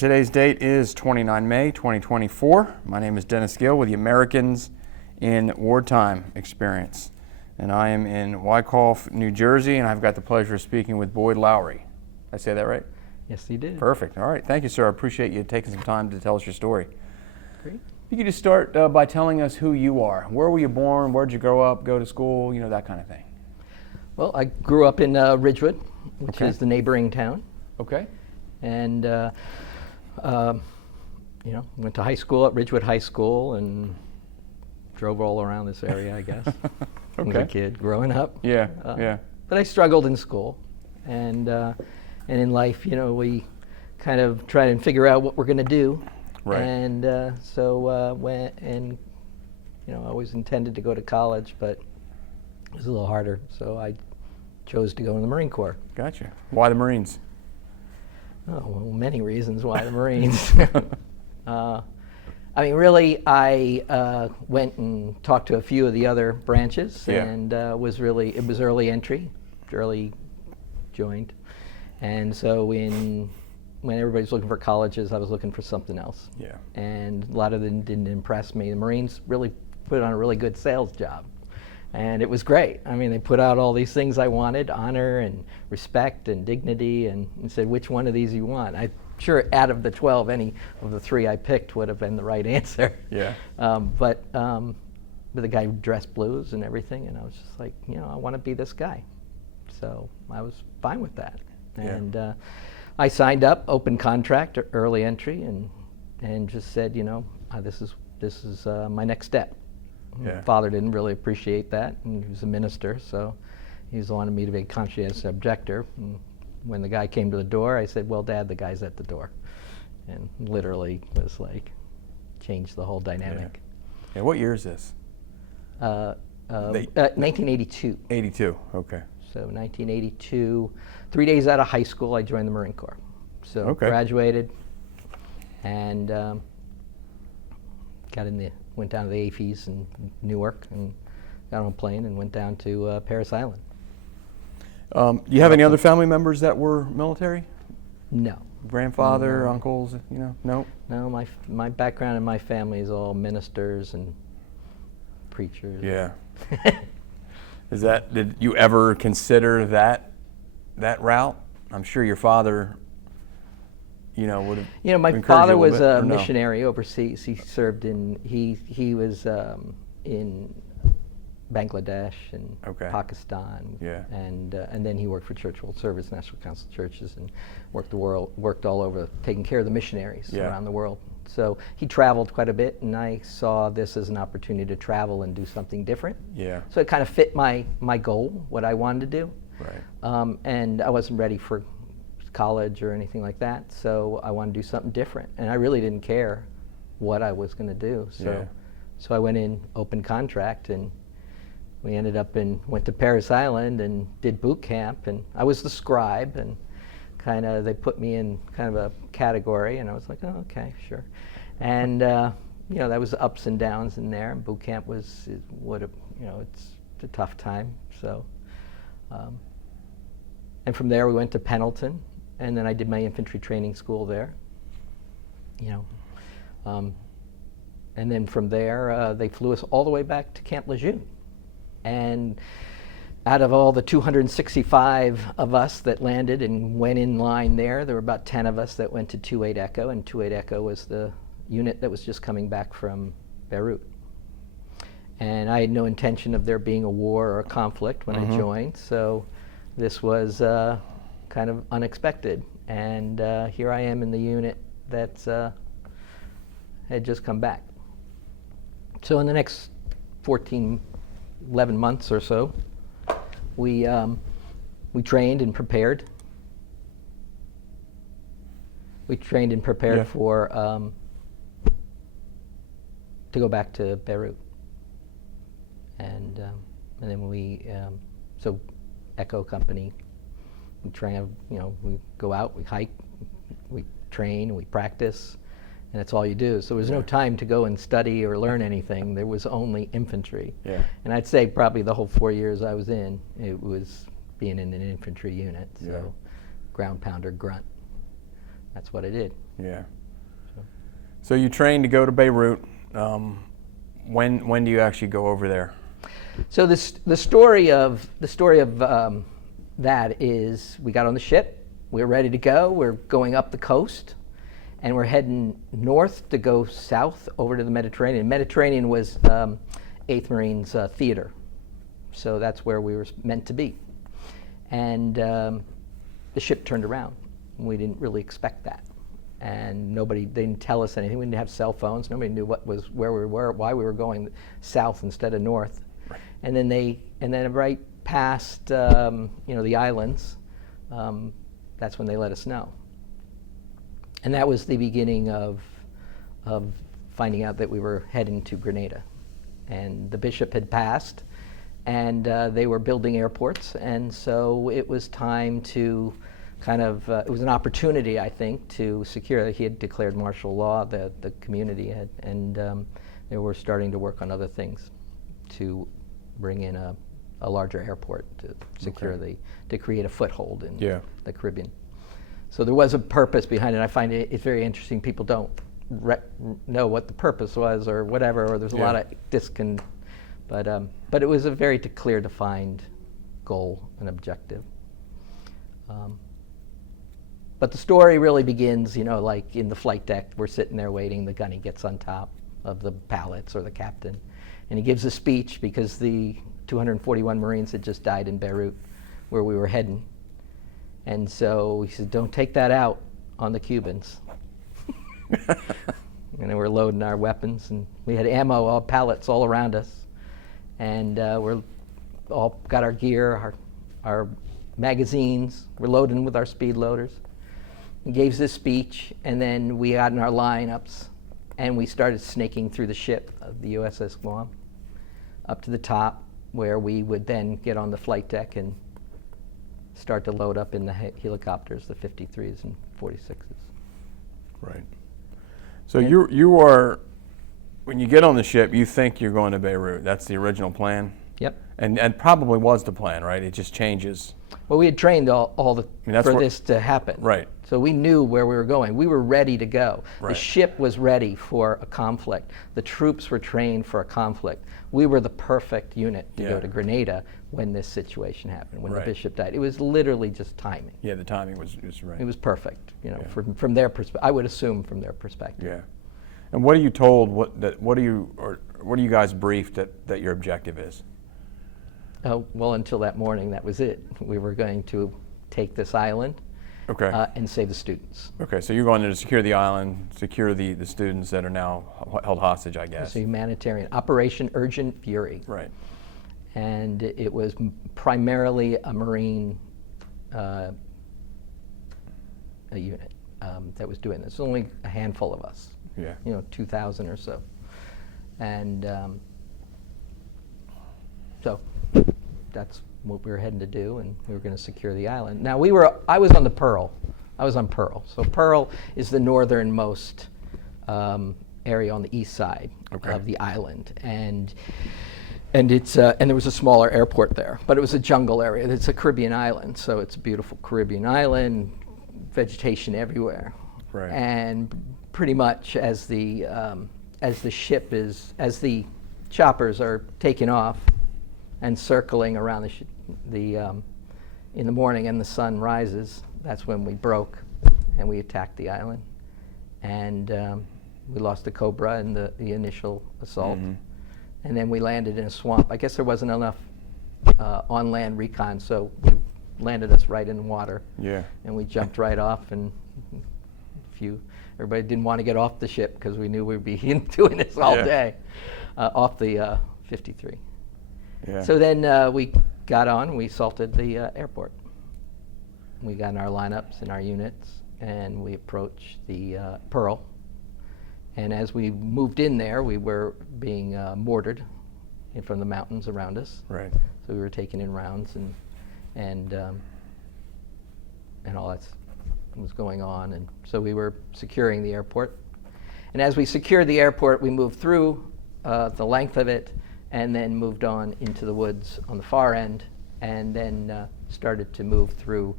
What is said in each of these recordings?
Today's date is 29 May 2024. My name is Dennis Gill with the Americans in Wartime Experience. And I am in Wyckoff, New Jersey, and I've got the pleasure of speaking with Boyd Lowry. Did I say that right? Yes, you did. Perfect. All right. Thank you, sir. I appreciate you taking some time to tell us your story. Great. You could just start by telling us who you are. Where were you born? Where did you grow up, go to school, that kind of thing. Well, I grew up in Ridgewood, which Okay. is the neighboring town. Okay. And, went to high school at Ridgewood High School and drove all around this area, I guess. As a kid growing up. Yeah, yeah. But I struggled in school. And in life, we kind of try and figure out what we're going to do. Right. And so went and, I always intended to go to college, but it was a little harder. So I chose to go in the Marine Corps. Gotcha. Why the Marines? Oh, well, many reasons why the Marines. Really, I went and talked to a few of the other branches, and it was early entry, early joined. And so when everybody's looking for colleges, I was looking for something else. Yeah. And a lot of them didn't impress me. The Marines really put on a really good sales job. And it was great. They put out all these things I wanted, honor and respect and dignity, and said, which one of these you want? I'm sure out of the 12, any of the 3 I picked would have been the right answer. Yeah. But the guy dressed blues and everything, and I was just like, I want to be this guy. So I was fine with that. Yeah. And I signed up, open contract, early entry, and just said, this is my next step. Yeah. My father didn't really appreciate that, and he was a minister, so he wanted me to be a conscientious objector. And when the guy came to the door, I said, well, Dad, the guy's at the door. And literally was like, changed the whole dynamic. Yeah. What year is this? 1982. 82, okay. So 1982, 3 days out of high school, I joined the Marine Corps. So graduated and went down to the AFES in Newark and got on a plane and went down to Parris Island. Do you have any other family members that were military? No. Grandfather, uncles, No? No, my background in my family is all ministers and preachers. Yeah. Did you ever consider that route? I'm sure your father, would have. My father was a missionary overseas. He served he was in Bangladesh and Pakistan. Yeah. And then he worked for Church World Service, National Council of Churches, and worked all over, taking care of the missionaries around the world. So he traveled quite a bit, and I saw this as an opportunity to travel and do something different. Yeah. So it kind of fit my goal, what I wanted to do. Right. And I wasn't ready for college or anything like that, so I wanted to do something different. And I really didn't care what I was going to do. So I went in open contract, and we ended up went to Parris Island and did boot camp, and I was the scribe, and they put me in kind of a category, and I was like, oh, okay, sure. And that was ups and downs in there, and boot camp it's a tough time. So and from there we went to Pendleton, and then I did my infantry training school there. And then from there they flew us all the way back to Camp Lejeune. And out of all the 265 of us that landed and went in line there were about 10 of us that went to 28 Echo, and 28 Echo was the unit that was just coming back from Beruit. And I had no intention of there being a war or a conflict when I joined, so this was kind of unexpected. And here I am in the unit that had just come back. So in the next 11 months or so, we trained and prepared. We trained and prepared for to go back to Beruit, and then so Echo Company. We train. We go out, we hike, we train, we practice, and that's all you do. So there was no time to go and study or learn anything. There was only infantry. Yeah. And I'd say probably the whole 4 years I was in, it was being in an infantry unit. So ground pounder grunt. That's what I did. Yeah. So you trained to go to Beirut. When do you actually go over there? So the story of that is we got on the ship, we were ready to go, we're going up the coast, and we're heading north to go south over to the Mediterranean. Mediterranean was 8th Marines theater, so that's where we were meant to be. And the ship turned around. We didn't really expect that. And they didn't tell us anything. We didn't have cell phones. Nobody knew where we were, why we were going south instead of north. Right. And then right past the islands, that's when they let us know. And that was the beginning of finding out that we were heading to Grenada. And the bishop had passed, and they were building airports, and so it was time to it was an opportunity, I think, to secure. He had declared martial law, the community had, and they were starting to work on other things to bring in a larger airport to secure to create a foothold in the Caribbean. So there was a purpose behind it. I find it's very interesting. People don't know what the purpose was or whatever, or there's a lot of but it was a very clear, defined goal and objective. But the story really begins, like in the flight deck, we're sitting there waiting, the gunny gets on top of the pilots or the captain, and he gives a speech because the 241 Marines had just died in Beruit, where we were heading. And so he said, don't take that out on the Cubans. And then we're loading our weapons, and we had ammo, all pallets all around us. And we're all got our gear, our magazines, we're loading with our speed loaders. He gave this speech, and then we got in our lineups, and we started snaking through the ship of the USS Guam up to the top, where we would then get on the flight deck and start to load up in the helicopters, the 53s and 46s. Right. So you are, when you get on the ship, you think you're going to Beirut. That's the original plan? Yep. And probably was the plan, right? It just changes. Well, we had trained for this to happen. Right. So we knew where we were going. We were ready to go. Right. The ship was ready for a conflict. The troops were trained for a conflict. We were the perfect unit to go to Grenada when this situation happened, when the bishop died. It was literally just timing. Yeah, the timing was right. It was perfect, from their perspective. I would assume from their perspective. Yeah. And what are you told? What are you guys briefed that your objective is? Well, until that morning, that was it. We were going to take this island. Okay. And save the students. Okay, so you're going to secure the island, secure the students that are now held hostage, I guess. It's a humanitarian Operation Urgent Fury. Right. And it was primarily a Marine a unit that was doing this. Only a handful of us. Yeah. 2,000 or so. And so that's what we were heading to do, and we were going to secure the island. Now I was on the Pearl. I was on Pearl. So Pearl is the northernmost area on the east side of the island, and it's and there was a smaller airport there, but it was a jungle area. It's a Caribbean island, so it's a beautiful Caribbean island, vegetation everywhere. Right. And pretty much as the choppers are taking off and circling around in the morning, and the sun rises, that's when we broke and we attacked the island, and we lost the Cobra in the initial assault. Mm-hmm. And then we landed in a swamp. I guess there wasn't enough on land recon, so we landed us right in the water. Yeah. And we jumped right off, and everybody didn't want to get off the ship because we knew we'd be doing this all day off the 53. Yeah. So then we got on, we assaulted the airport. We got in our lineups and our units, and we approached the Pearl. And as we moved in there, we were being mortared from the mountains around us. Right. So we were taking in rounds, and all that was going on. And so we were securing the airport. And as we secured the airport, we moved through the length of it, and then moved on into the woods on the far end, and then started to move through,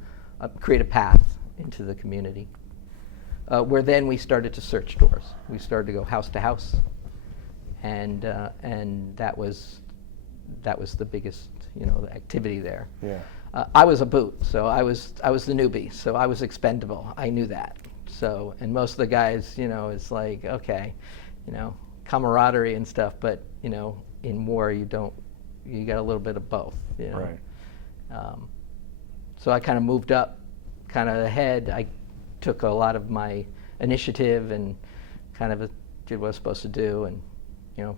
create a path into the community. where then we started to search doors. We started to go house to house, and that was the biggest, activity there. Yeah. I was a boot, so I was the newbie, so I was expendable. I knew that. So, and most of the guys, it's like, okay, camaraderie and stuff, but in war you got a little bit of both. Right. So I kind of moved up, kind of ahead. I took a lot of my initiative and kind of did what I was supposed to do, and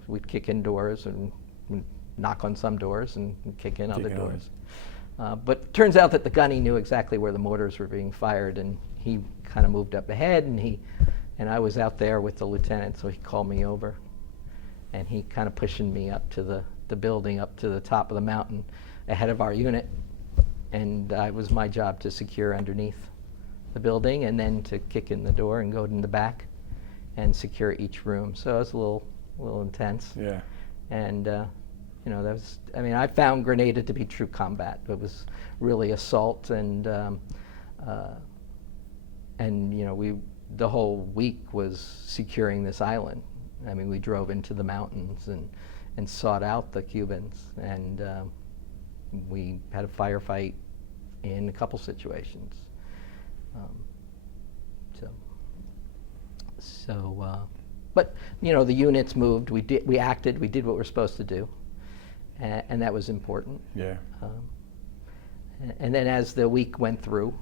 we'd kick in doors and knock on some doors and kick in other doors. But it turns out that the gunny knew exactly where the mortars were being fired, and he kind of moved up ahead, and I was out there with the lieutenant, so he called me over, and he kind of pushing me up to the building, up to the top of the mountain ahead of our unit, and it was my job to secure underneath the building and then to kick in the door and go in the back and secure each room. So it was a little intense. Yeah. And I found Grenada to be true combat. It was really assault, and the whole week was securing this island. I mean, we drove into the mountains and sought out the Cubans, and we had a firefight in a couple situations. But the units moved. We acted. We did what we're supposed to do. And that was important. Yeah. And then as the week went through,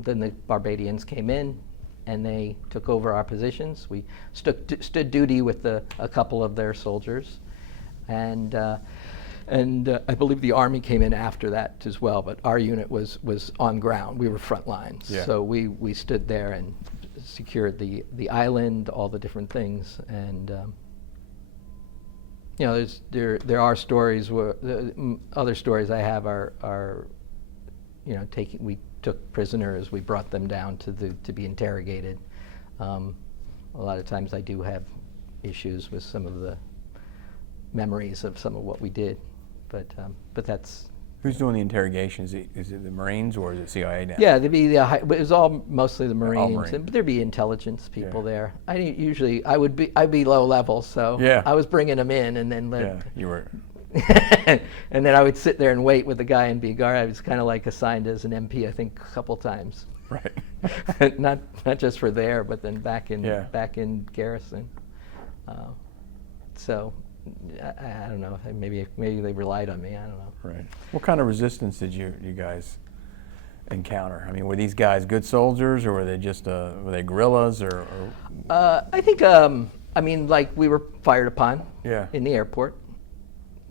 then the Barbadians came in, and they took over our positions. We stood duty with a couple of their soldiers, and I believe the Army came in after that as well. But our unit was on ground. We were front lines, yeah. So we stood there and secured the island, all the different things, and. There are stories where other stories I have are we took prisoners, we brought them down to be interrogated. A lot of times I do have issues with some of the memories of some of what we did, but that's. Who's doing the interrogation? Is it the Marines or is it CIA now? Yeah, there'd be it was all mostly the Marines, Marine. and there'd be intelligence people Yeah. there. I'd be low level, so Yeah. I was bringing them in, and then Yeah, you were. and then I would sit there and wait with the guy and be guard. I was kind of like assigned as an MP, I think, a couple times. Right. not just for there, but then back in garrison. So I don't know. Maybe they relied on me. I don't know. Right. What kind of resistance did you guys encounter? I mean, were these guys good soldiers, or were they just were they guerrillas, or? I think we were fired upon. Yeah. In the airport.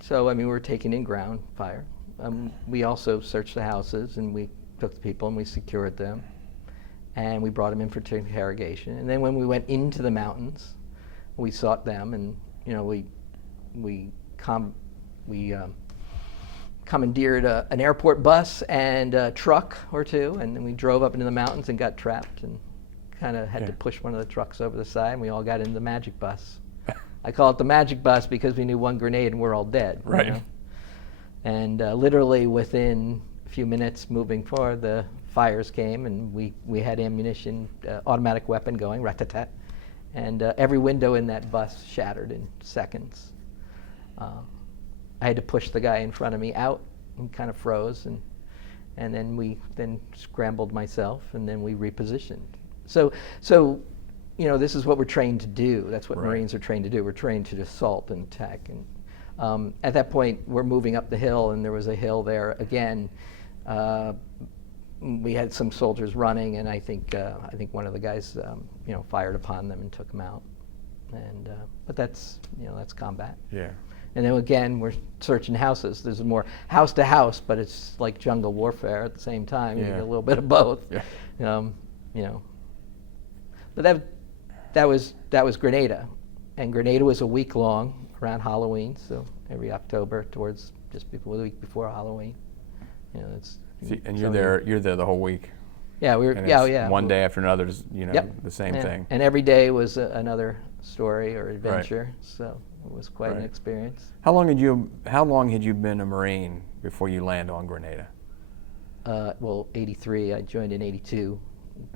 So we were taking in ground fire. We also searched the houses, and we took the people and we secured them, and we brought them in for interrogation. And then when we went into the mountains, we sought them, and we commandeered an airport bus and a truck or two, and then we drove up into the mountains and got trapped and kind of had to push one of the trucks over the side, and we all got in the magic bus. I call it the magic bus because we knew one grenade and we're all dead. Right. And literally within a few minutes moving forward, the fires came, and we had ammunition, automatic weapon going, rat-tat-tat, and every window in that bus shattered in seconds. I had to push the guy in front of me out, and kind of froze, and then we scrambled myself, and then we repositioned. So this is what we're trained to do. That's what Right. Marines are trained to do. We're trained to assault and attack. And at that point, we're moving up the hill, and there was a hill there again. We had some soldiers running, and I think one of the guys fired upon them and took them out. And but that's combat. Yeah. And then again, we're searching houses. There's more house to house, but it's like jungle warfare at the same time. You Yeah. get a little bit of both. Yeah. But that was Grenada, and Grenada was a week long around Halloween. So every October, towards just before the week before Halloween, it's. And you're there the whole week. Yeah, we were. And Yeah. One day after another, Yep. the same Yeah. thing. And every day was another story or adventure. Right. So it was quite an Right. experience. How long had you been a Marine before you land on Grenada? 83. I joined in 82,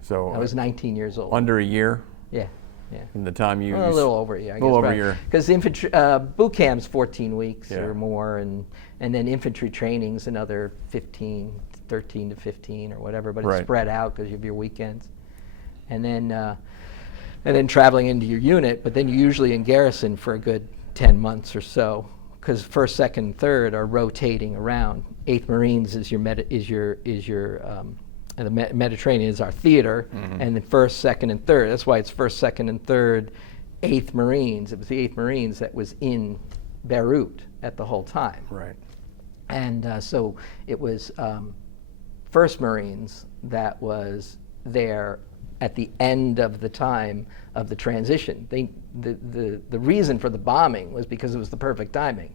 So I was 19 years old. under a year Yeah, yeah. from the time you... Well, a little over a year, I guess. A little over a year. Because infantry boot camp's 14 weeks Yeah. or more, and then infantry training's another 13 to 15 or whatever, but it's Right. spread out because you have your weekends. And then traveling into your unit, but then you're usually in garrison for a good 10 months or so, because 1st, 2nd, 3rd are rotating around. 8th Marines is your and the Mediterranean is our theater, and the 1st, 2nd, and 3rd. That's why it's 1st, 2nd, and 3rd 8th Marines. It was the 8th Marines that was in Beruit at the whole time. Right. And so it was 1st Marines that was there at the end of the time of the transition. The reason for the bombing was because it was the perfect timing.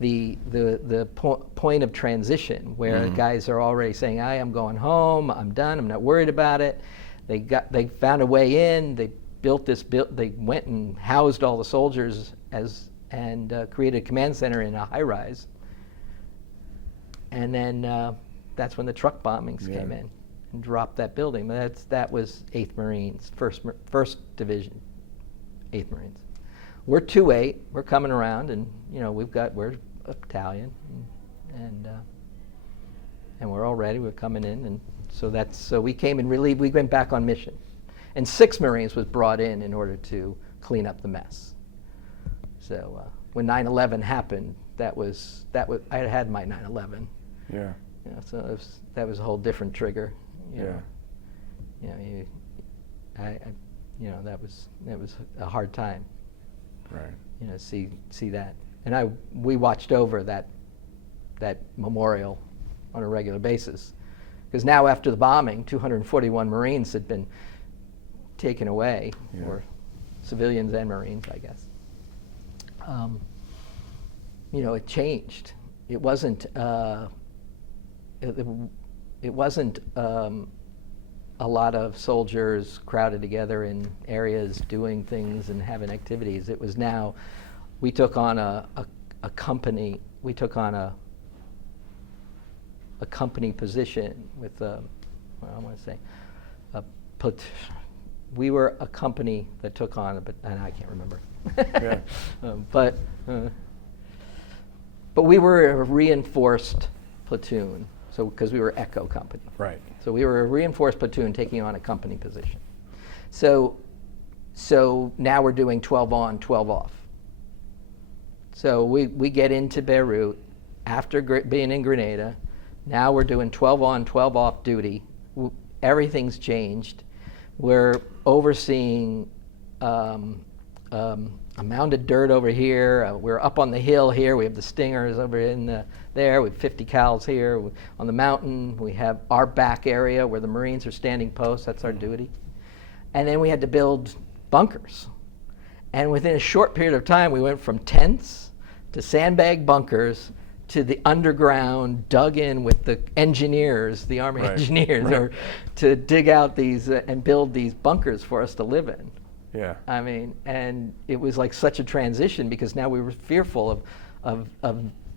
The point of transition where guys are already saying, I'm going home, I'm done, I'm not worried about it. They found a way in, they they went and housed all the soldiers and created a command center in a high rise. And then that's when the truck bombings came in and dropped that building. That was 8th Marines, 1st Division, 8th Marines. We're 2-8. We're coming around, and we're a battalion, and we're all ready. We're coming in, and so we came and relieved. We went back on mission, and 6th Marines was brought in order to clean up the mess. So when 9/11 happened, that was I had my 9/11. Yeah. So that was a whole different trigger. Yeah. That was a hard time. Right. See that, and we watched over that memorial on a regular basis, because now after the bombing, 241 Marines had been taken away, or civilians and Marines, I guess. It changed. It wasn't. It wasn't a lot of soldiers crowded together in areas doing things and having activities. It was now, we took on a company. We took on a company position with we were a company that took on, and I can't remember. But we were a reinforced platoon. So, because we were Echo Company. Right. So we were a reinforced platoon taking on a company position. So now we're doing 12 on, 12 off. So we get into Beruit after being in Grenada. Now we're doing 12 on, 12 off duty. Everything's changed. We're overseeing a mound of dirt over here. We're up on the hill here. We have the Stingers over there. We have 50 cals here. On the mountain, we have our back area where the Marines are standing posts. That's our duty. And then we had to build bunkers. And within a short period of time, we went from tents to sandbag bunkers to the underground, dug in with the engineers, the Army engineers, or to dig out these and build these bunkers for us to live in. Yeah. I mean, and it was like such a transition, because now we were fearful of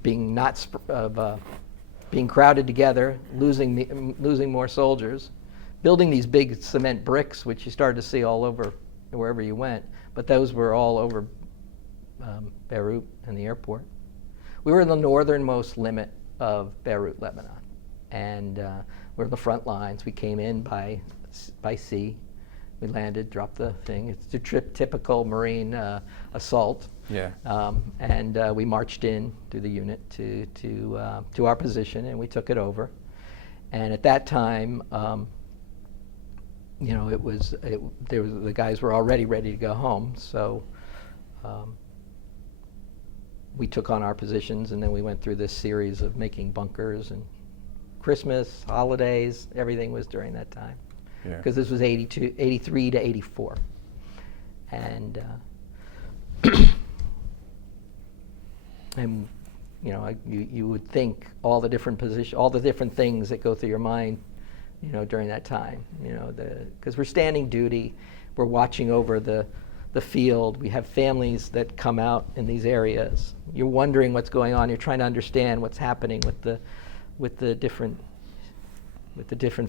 being being crowded together, losing more soldiers, building these big cement bricks, which you started to see all over wherever you went. But those were all over Beirut and the airport. We were in the northernmost limit of Beirut, Lebanon, and we're in the front lines. We came in by sea. We landed, dropped the thing. It's a typical Marine assault. Yeah. And we marched in through the unit to our position, and we took it over. And at that time, the guys were already ready to go home. So we took on our positions, and then we went through this series of making bunkers, and Christmas, holidays, everything was during that time. Because this was 83 to 84. And you would think all the different positions, all the different things that go through your mind, during that time, because we're standing duty, we're watching over the field, we have families that come out in these areas. You're wondering what's going on, you're trying to understand what's happening with the different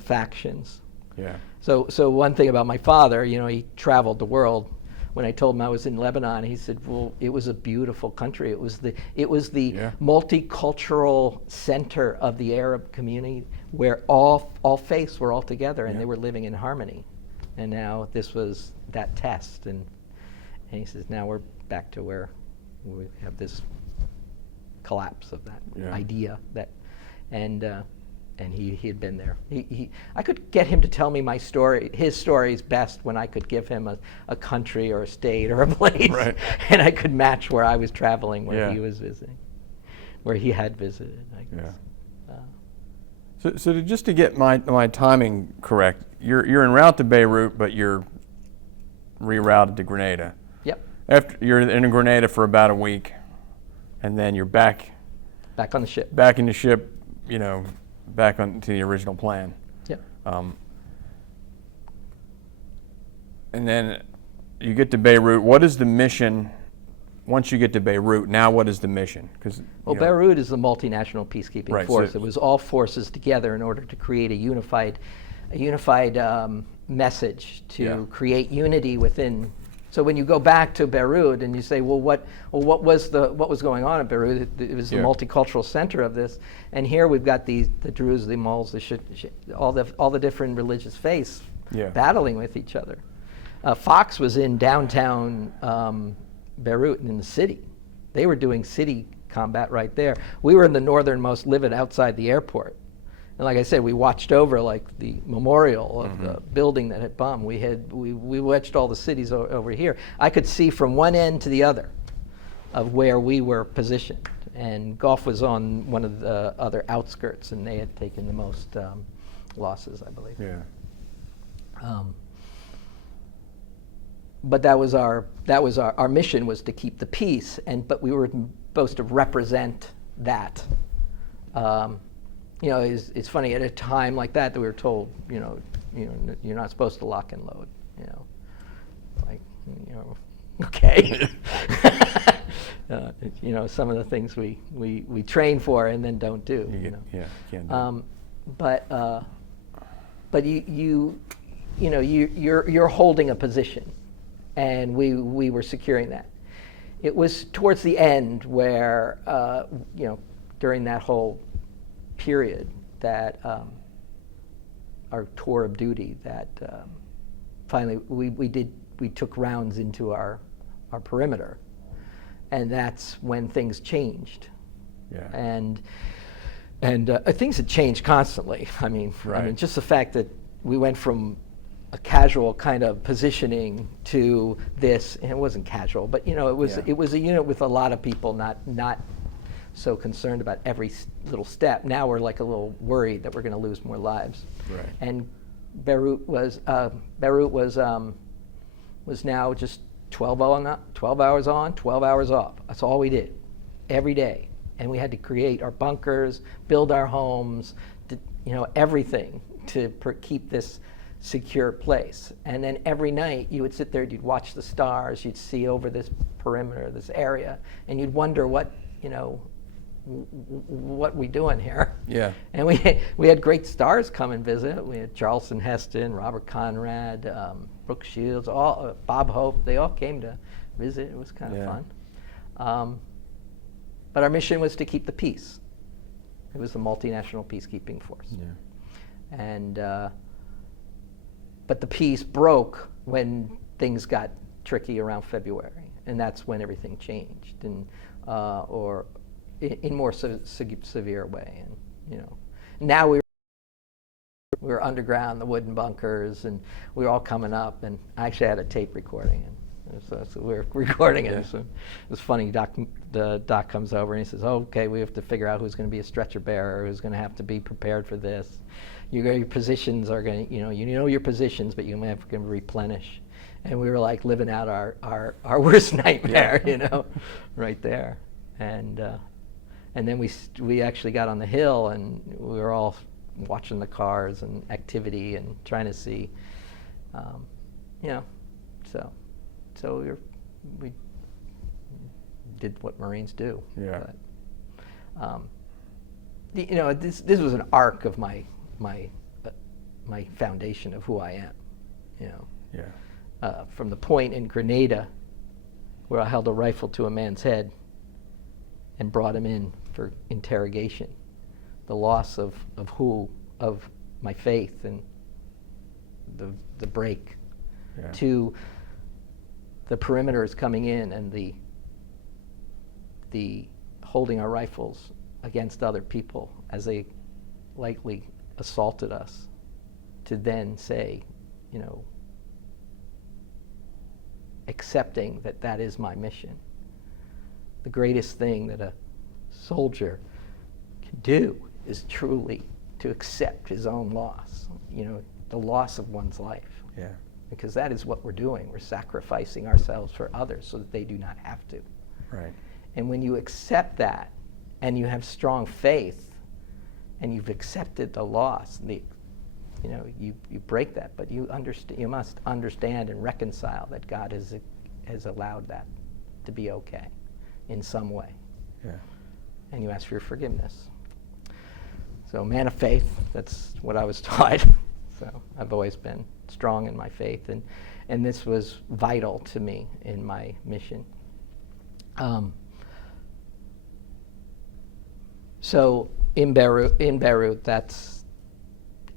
factions. Yeah. So one thing about my father, he traveled the world. When I told him I was in Lebanon, he said, "Well, it was a beautiful country. It was the Yeah. multicultural center of the Arab community, where all faiths were all together and Yeah. they were living in harmony." And now this was that test, and he says, now we're back to where we have this collapse of that Yeah. idea and he had been there. I could get him to tell me his stories best when I could give him a country or a state or a place, Right. and I could match where I was traveling, where Yeah. he was visiting, where he had visited, I guess. So just to get my timing correct, you're en route to Beirut, but you're rerouted to Grenada. Yep. After you're in Grenada for about a week, and then you're back Back on the ship. back in the ship, back onto the original plan. Yep. And then you get to Beirut. What is the mission? Once you get to Beirut, now what is the mission? Well, Beruit is the Multi-National Peacekeeping Right, Force. so- It was all forces together in order to create a unified message to Yeah. create unity within. So when you go back to Beirut and you say, what was going on at Beirut? It was the Yeah. multicultural center of this, and here we've got the Druze, the Mols, all the different religious faiths Yeah. battling with each other. Fox was in downtown Beirut in the city. They were doing city combat right there. We were in the northernmost, living outside the airport. And like I said, we watched over like the memorial of the building that had bombed. We watched all the cities over here. I could see from one end to the other of where we were positioned. And Gulf was on one of the other outskirts, and they had taken the most losses, I believe. Yeah. But that was our mission, was to keep the peace, but we were supposed to represent that. It's funny, at a time like that we were told, you're not supposed to lock and load. Okay. Some of the things we train for and then don't do. Yeah, can't do it. But you're holding a position, and we were securing that. It was towards the end where during that whole period that our tour of duty that finally we took rounds into our perimeter, and that's when things changed. Yeah. And things had changed constantly. I mean, just the fact that we went from a casual kind of positioning to this, and it wasn't casual, but it was a unit with a lot of people not so concerned about every little step. Now we're like a little worried that we're going to lose more lives. Right. And Beruit was now just 12 hours on, 12 hours off. That's all we did, every day. And we had to create our bunkers, build our homes, everything to keep this secure place. And then every night you would sit there, you'd watch the stars, you'd see over this perimeter, this area, and you'd wonder what we doing here? Yeah. And we had great stars come and visit. We had Charleston Heston, Robert Conrad, Brooke Shields, Bob Hope. They all came to visit. It was kind of fun. But our mission was to keep the peace. It was the Multi-National Peacekeeping Force. Yeah. And but the peace broke when things got tricky around February, and that's when everything changed, and or in more severe way. And now we were underground, the wooden bunkers, and we were all coming up. And I actually had a tape recording, and so we were recording it. So it was funny. The doc comes over and he says, "Oh, okay, we have to figure out who's going to be a stretcher bearer, who's going to have to be prepared for this. Your positions are going to, you know your positions, but you may have to replenish." And we were like living out our worst nightmare, right there. And then we actually got on the hill, and we were all watching the cars and activity and trying to see, so we did what Marines do. Yeah. But, this was an arc of my my foundation of who I am, you know. Yeah. From the point in Grenada where I held a rifle to a man's head and brought him in for interrogation, the loss of my faith and the break, Yeah. to the perimeters coming in and the holding our rifles against other people as they lightly assaulted us, to then say, you know, accepting that that is my mission. The greatest thing that a soldier can do is truly to accept his own loss, you know, the loss of one's life. Yeah. Because that is what we're doing. We're sacrificing ourselves for others so that they do not have to. Right. And when you accept that, and you have strong faith, and you've accepted the loss, you know, you break that, but you must understand and reconcile that God has allowed that to be okay in some way. Yeah. And you ask for your forgiveness. So, man of faith, that's what I was taught. So I've always been strong in my faith, and this was vital to me in my mission. So in Beruit, that's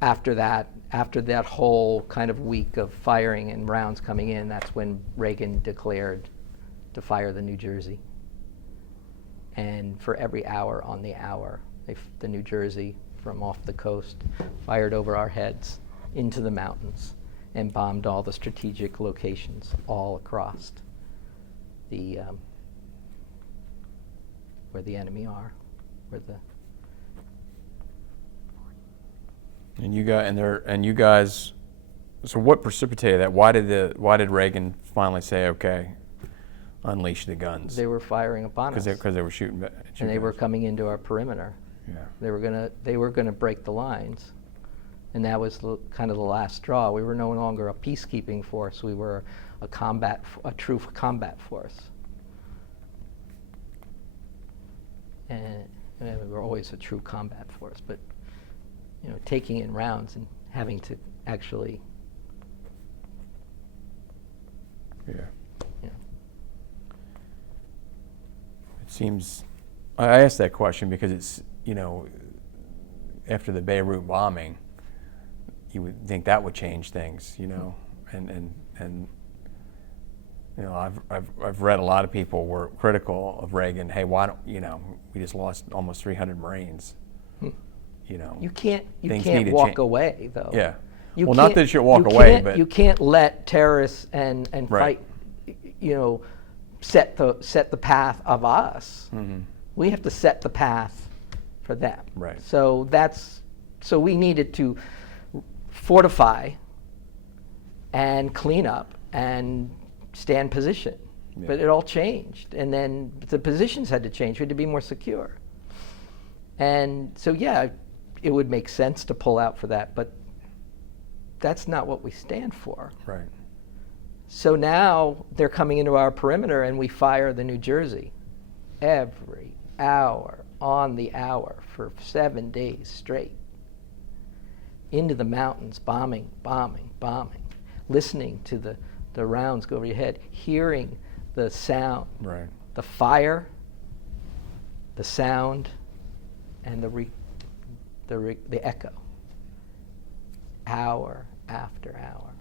after that whole kind of week of firing and rounds coming in, that's when Reagan declared to fire the New Jersey. And for every hour on the hour, the New Jersey from off the coast fired over our heads into the mountains and bombed all the strategic locations all across the where the enemy are, where the and you guys. So what precipitated that? Why did Reagan finally say, okay, unleash the guns? They were firing upon us because they were shooting. and they were coming into our perimeter. Yeah. They were gonna break the lines, and that was kind of the last straw. We were no longer a peacekeeping force. We were a true combat force. And we were always a true combat force, but you know, taking in rounds and having to actually, Yeah. you know. It seems. I asked that question because it's, you know, after the Beirut bombing, you would think that would change things, you know, and you know, I've read a lot of people were critical of Reagan. Hey, why don't, you know, we just lost almost 300 Marines. You know, You can't needed walk away though. Yeah. You Well, not can't- that you should walk you away, can't- but you can't let terrorists and Right. fight, you know, set the path of us. Mhm. We have to set the path for them. Right. So we needed to fortify and clean up and stand position. Yeah. But it all changed, and then the positions had to change. We had to be more secure. And so, yeah, it would make sense to pull out for that, but that's not what we stand for. Right. So now they're coming into our perimeter, and we fire the New Jersey every hour on the hour for 7 days straight. Into the mountains, bombing, listening to the rounds go over your head, hearing the sound, Right. the fire, the sound, and the echo, hour after hour.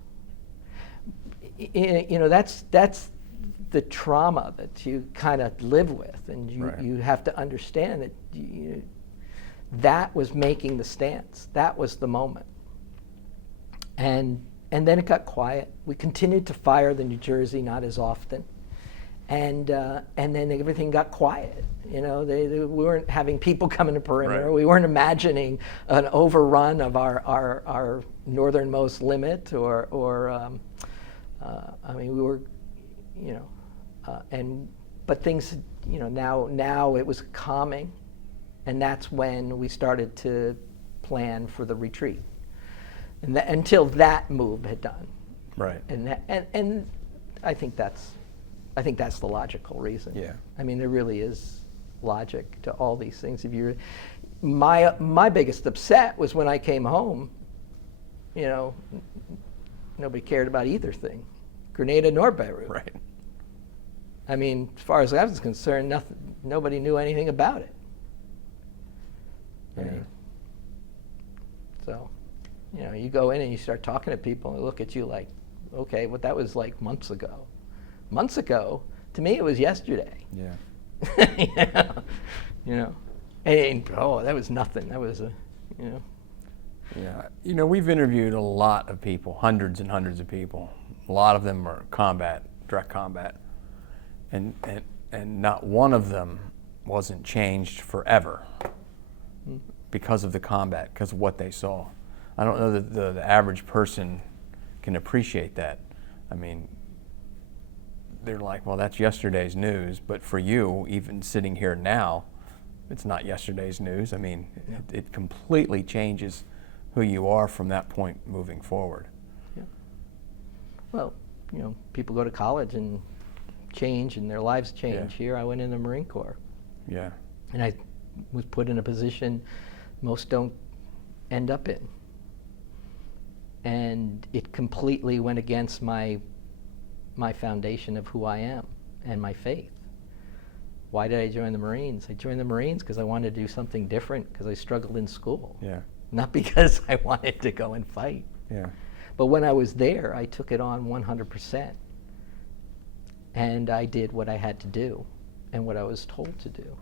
You know, that's the trauma that you kind of live with, and Right. you have to understand that that was making the stance. That was the moment. And then it got quiet. We continued to fire the New Jersey, not as often. And then everything got quiet. You know, we weren't having people come into perimeter. Right. We weren't imagining an overrun of our northernmost limit, I mean, we were, you know, but things, you know, now it was calming, and that's when we started to plan for the retreat, and until that move had done. Right. And I think that's the logical reason. Yeah. I mean, there really is logic to all these things. My biggest upset was when I came home nobody cared about either thing, Grenada nor Beirut. Right. I mean, as far as I was concerned, nobody knew anything about it. I Yeah. mean, so, you go in and you start talking to people and they look at you like, okay, well, that was like months ago. Months ago, to me, it was yesterday. Yeah. And that was nothing. That was Yeah. We've interviewed a lot of people, hundreds and hundreds of people. A lot of them are direct combat. And not one of them wasn't changed forever because of the combat, because of what they saw. I don't know that the average person can appreciate that. I mean, they're like, well, that's yesterday's news. But for you, even sitting here now, it's not yesterday's news. I mean, it completely changes who you are from that point moving forward. Yeah. Well, people go to college and change and their lives change. Yeah. Here I went in the Marine Corps. Yeah. And I was put in a position most don't end up in. And it completely went against my foundation of who I am and my faith. Why did I join the Marines? I joined the Marines because I wanted to do something different, because I struggled in school. Yeah. Not because I wanted to go and fight. Yeah. But when I was there, I took it on 100%. And I did what I had to do and what I was told to do.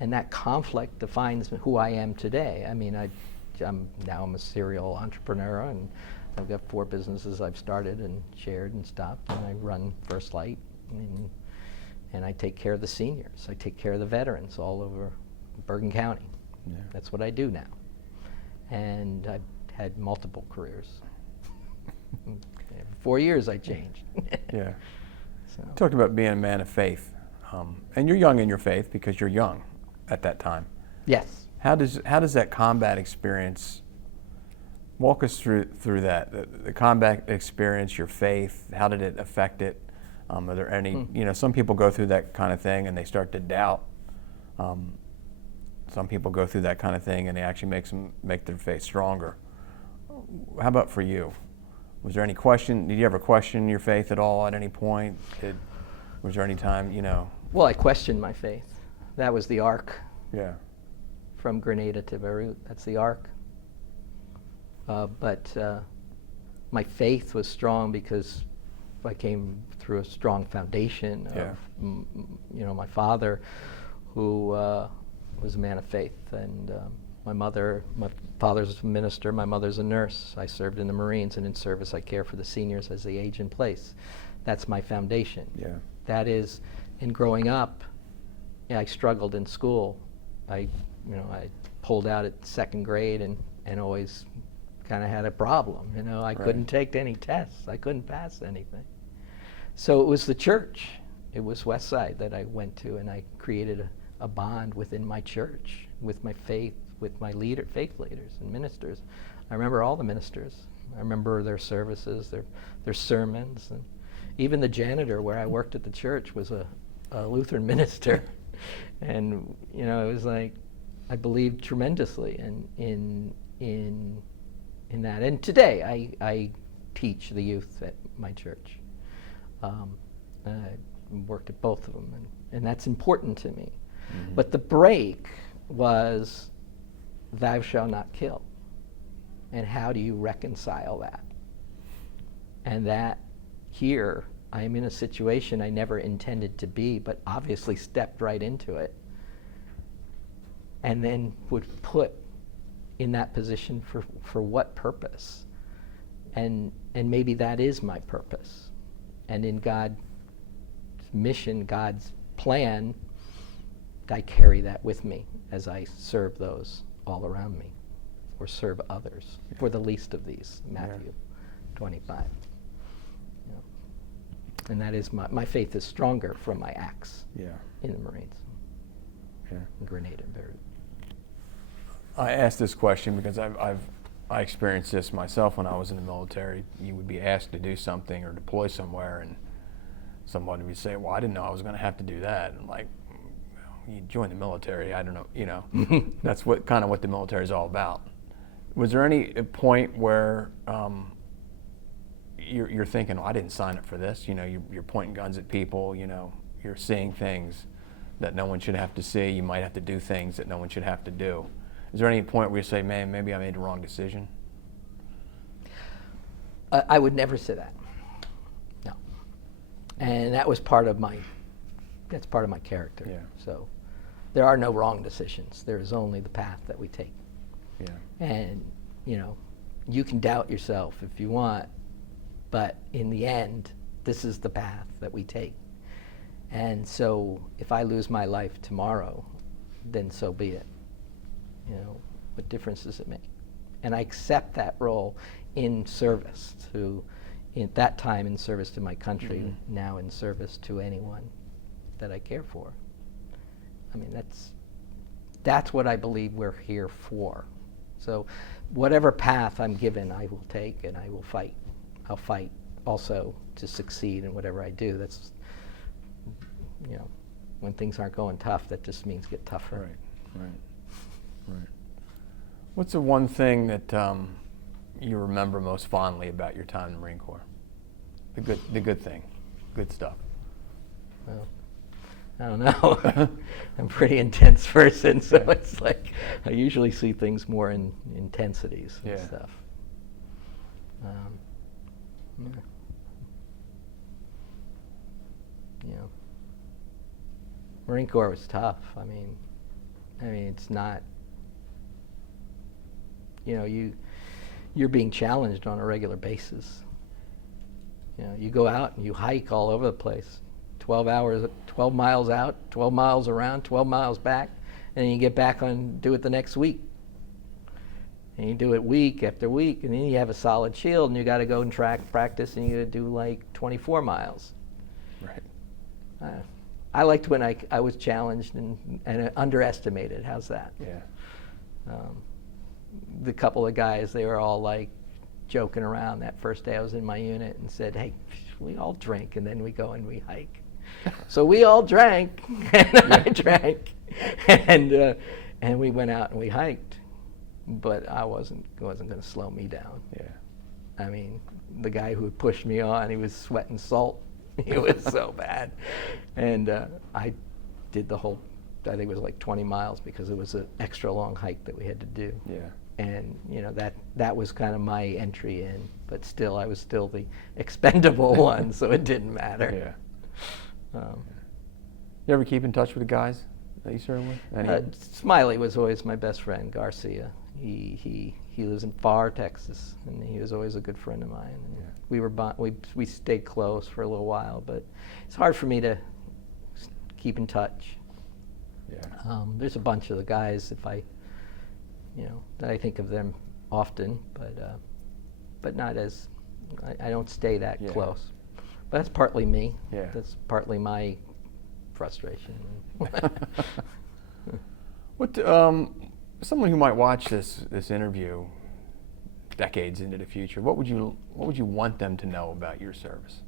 And that conflict defines who I am today. I mean, I'm a serial entrepreneur, and I've got 4 businesses I've started and shared and stopped, and I run First Light, and I take care of the seniors. I take care of the veterans all over Bergen County. Yeah. That's what I do now. And I've had multiple careers. 4 years I changed. Yeah. So. Talked about being a man of faith, and you're young in your faith because you're young at that time. Yes. How does that combat experience, walk us through that, the combat experience, your faith? How did it affect it? Are there any, some people go through that kind of thing and they start to doubt. Some people go through that kind of thing and it actually make their faith stronger. How about for you? Was there any question? Did you ever question your faith at all at any point? Was there any time, Well, I questioned my faith. That was the arc. Yeah. From Grenada to Beruit. That's the arc. But my faith was strong because I came through a strong foundation of, my father, who was a man of faith, and my father's a minister, my mother's a nurse. I served in the Marines, and in service I care for the seniors as they age in place. That's my foundation. Yeah. That is, in growing up, I struggled in school. I pulled out at 2nd grade and always kind of had a problem. I couldn't take any tests. I couldn't pass anything. So it was the church. It was Westside that I went to, and I created a bond within my church with my faith, with my faith leaders and ministers. I remember all the ministers. I remember their services, their sermons, and even the janitor where I worked at the church was a Lutheran minister. And it was like I believed tremendously in that. And today I teach the youth at my church. I worked at both of them, and that's important to me. Mm-hmm. But the break was, thou shalt not kill. And how do you reconcile that? And that here, I'm in a situation I never intended to be, but obviously stepped right into it, and then would put in that position for what purpose? And maybe that is my purpose. And in God's mission, God's plan, I carry that with me as I serve those all around me, or serve others, for the least of these, Matthew 25. And that is my faith is stronger from my acts in the Marines, in Grenada and Beruit. I asked this question because I experienced this myself when I was in the military. You would be asked to do something or deploy somewhere, and somebody would say, well, I didn't know I was going to have to do that. And I'm like, well, you join the military, I don't know, that's what the military is all about. Was there any point where you're thinking, oh, I didn't sign up for this? You know, you're pointing guns at people. You know, you're seeing things that no one should have to see. You might have to do things that no one should have to do. Is there any point where you say, man, maybe I made the wrong decision? I would never say that. No. And that was part of my character. Yeah. So there are no wrong decisions. There is only the path that we take. Yeah. And, you know, you can doubt yourself if you want, but in the end, this is the path that we take. And so if I lose my life tomorrow, then so be it. You know, what difference does it make? And I accept that role in service to, at that time in service to my country, Mm-hmm. now in service to anyone that I care for. I mean, that's what I believe we're here for. So whatever path I'm given, I will take and I will fight. I'll fight also to succeed in whatever I do. That's, you know, when things aren't going tough, that just means get tougher. Right. What's the one thing that you remember most fondly about your time in the Marine Corps? The good thing, good stuff. Well, I don't know. I'm a pretty intense person, so it's like I usually see things more in intensities and stuff. Yeah. You know, Marine Corps was tough. I mean, it's not. You know, you're being challenged on a regular basis. You know, you go out and you hike all over the place. 12 hours, 12 miles out, 12 miles around, 12 miles back, and then you get back on, do it the next week. And you do it week after week, and then you have a solid shield, and you got to go and practice, and you got to do like 24 miles. Right. I liked when I was challenged and underestimated. How's that? Yeah. The couple of guys, they were all like joking around that first day I was in my unit and said, hey, we all drink, and then we go and we hike. So we all drank, and I drank, and we went out and we hiked. But I wasn't going to slow me down. Yeah. I mean, the guy who pushed me on, he was sweating salt. It was so bad. And I did the whole, I think it was like 20 miles because it was an extra long hike that we had to do. Yeah. And, you know, that was kind of my entry in. But still, I was still the expendable one, so it didn't matter. Yeah. You ever keep in touch with the guys that you served with? Smiley was always my best friend, Garcia. He lives in Pharr, Texas, and he was always a good friend of mine. And Yeah. we stayed close for a little while, but it's hard for me to keep in touch. Yeah. There's a bunch of the guys that I think of them often, but not as I don't stay that Yeah. close. But that's partly me. Yeah. That's partly my frustration. What someone who might watch this interview decades into the future, what would you want them to know about your service?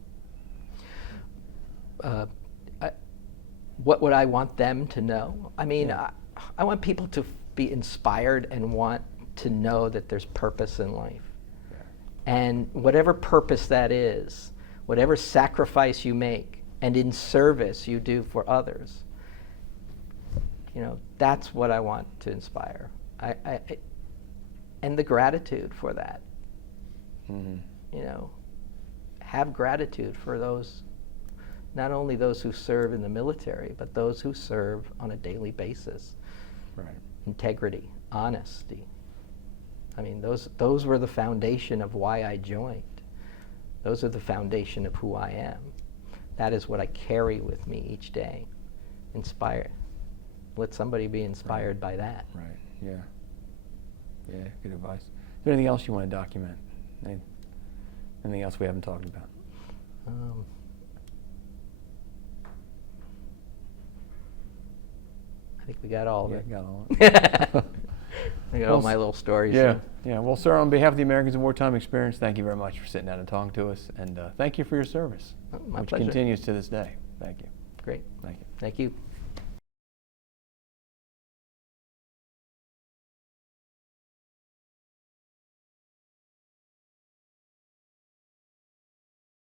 What would I want them to know? I mean, Yeah. I want people to be inspired and want to know that there's purpose in life. Yeah. And whatever purpose that is, whatever sacrifice you make, and in service you do for others, you know, that's what I want to inspire. And the gratitude for that. Mm-hmm. You know, have gratitude for those, not only those who serve in the military, but those who serve on a daily basis. Right. Integrity, honesty. I mean, those were the foundation of why I joined. Those are the foundation of who I am. That is what I carry with me each day. Inspire. Let somebody be inspired by that. Right. Yeah. Yeah. Good advice. Is there anything else you want to document? Anything else we haven't talked about? I think we got all of Yeah, it. got all of it. I got all my little stories. Yeah. So. Yeah. Well, sir, on behalf of the Americans of Wartime Experience, thank you very much for sitting down and talking to us, and thank you for your service, My which pleasure. continues to this day. Thank you. Great. Thank you. Thank you.